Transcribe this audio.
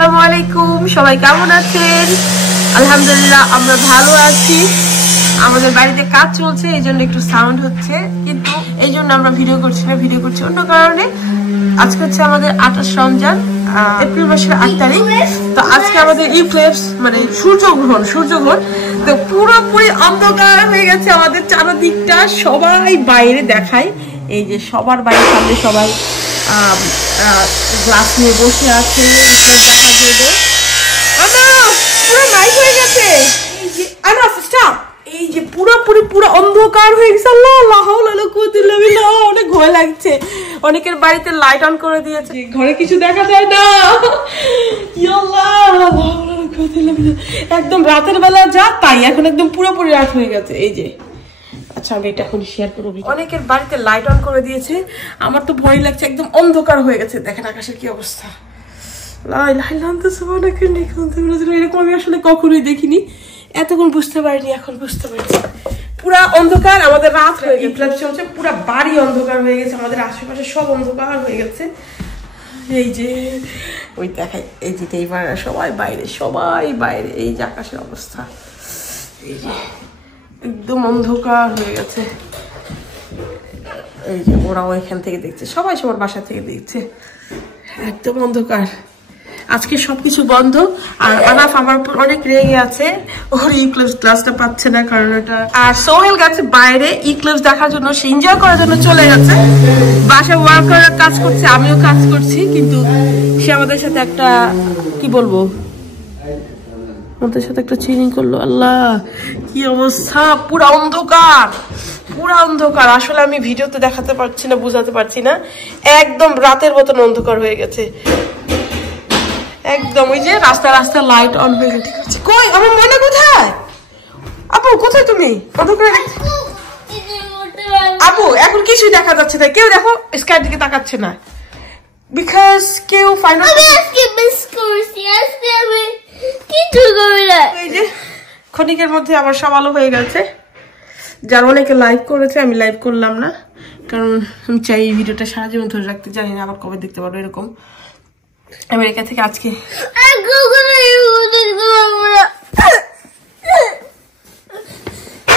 আসসালামু আলাইকুম, সবাই কেমন আছেন? আলহামদুলিল্লাহ আমরা ভালো আছি। আমাদের বাড়িতে কাজ চলছে, এই জন্য একটু সাউন্ড হচ্ছে, কিন্তু এই জন্য আমরা ভিডিও করছি না, ভিডিও করছি অন্য কারণে। আজকে হচ্ছে আমাদের 28 রমজান, এপ্রিল মাসের 8 তারিখ। তো আজকে আমাদের ইক্লিপস মানে সূর্যগ্রহণ। তো পুরোপুরি অন্ধকার হয়ে গেছে আমাদের চারদিকটা, সবাই বাইরে দেখায়। এই যে সবার বাড়ির সামনে সবাই গ্লাস নিয়ে বসে আছে দেখার জন্য। পুরো নাইট হয়ে গেছে। এই যে পুরো অন্ধকার হয়ে গেছে। অনেক ভয় লাগছে। অনেকের বাড়িতে লাইট অন করে দিয়েছে, ঘরে কিছু দেখা যায় না। একদম রাতের বেলা যা তাই, এখন একদম পুরোপুরি রাত হয়ে গেছে। এই যে আচ্ছা, আমি এটা এখন শেয়ার করবো। অনেকের বাড়িতে লাইট অন করে দিয়েছে, আমার তো ভয় লাগছে, একদম অন্ধকার হয়ে গেছে। দেখেন আকাশের কি অবস্থা। এরকম আমি আসলে কখনোই দেখিনি, এতক্ষণ বুঝতে পারিনি, এখন বুঝতে পারছি। পুরা অন্ধকার, আমাদের রাত হয়ে গেছে চলছে, পুরা বাড়ি অন্ধকার হয়ে গেছে, আমাদের আশেপাশে সব অন্ধকার হয়ে গেছে। এই যে ওই দেখাই, এই যে এইবার সবাই বাইরে, এই যে আকাশের অবস্থা, এই যে একদম অন্ধকার হয়ে গেছে। এই যে ওরাও এখান থেকে দেখছে, সবাই সবার বাসা থেকে দেখছে, একদম অন্ধকার। আজকে সবকিছু বন্ধ। আর আনাফ আমার উপর অনেক রেগে আছে, ওর ইক্লিপস ক্লাসটা পাচ্ছে না, কারণ ওটা। আর সোহেল গেছে বাইরে ইক্লিপস দেখার জন্য, সে এনজয় করার জন্য চলে গেছে। বাসায় ওয়ার্ক করার কাজ করছে, আমিও কাজ করছি, কিন্তু সে আমাদের সাথে একটা কি বলবো, আমাদের সাথে একটা চিটিং করলো। আল্লাহ কি অবস্থা, পুরা অন্ধকার। আসলে আমি ভিডিওতে দেখাতে পারছি না, বুঝাতে পারছি না, একদম রাতের মতন অন্ধকার হয়ে গেছে একদম। ওই যে রাস্তা লাইট অন হয়ে গেছে। কই আমার মনে কোথায়? আপু কোথায় তুমি? অন্ধকার। আপু এখন কিছুই দেখা যাচ্ছে না, কেউ দেখো স্কাইয়ের দিকে তাকাচ্ছে না, বিকজ কেউ ফাইনাল। এই যে ক্ষণিকের মধ্যে আবার সব আলো হয়ে গেছে। যারা অনেকে লাইভ করেছে, আমি লাইভ করলাম না, কারণ আমি চাই এই ভিডিওটা সারা জীবন ধরে রাখতে, জানি না আবার কবে দেখতে পারবো এরকম। আমেরিকা থেকে আজকে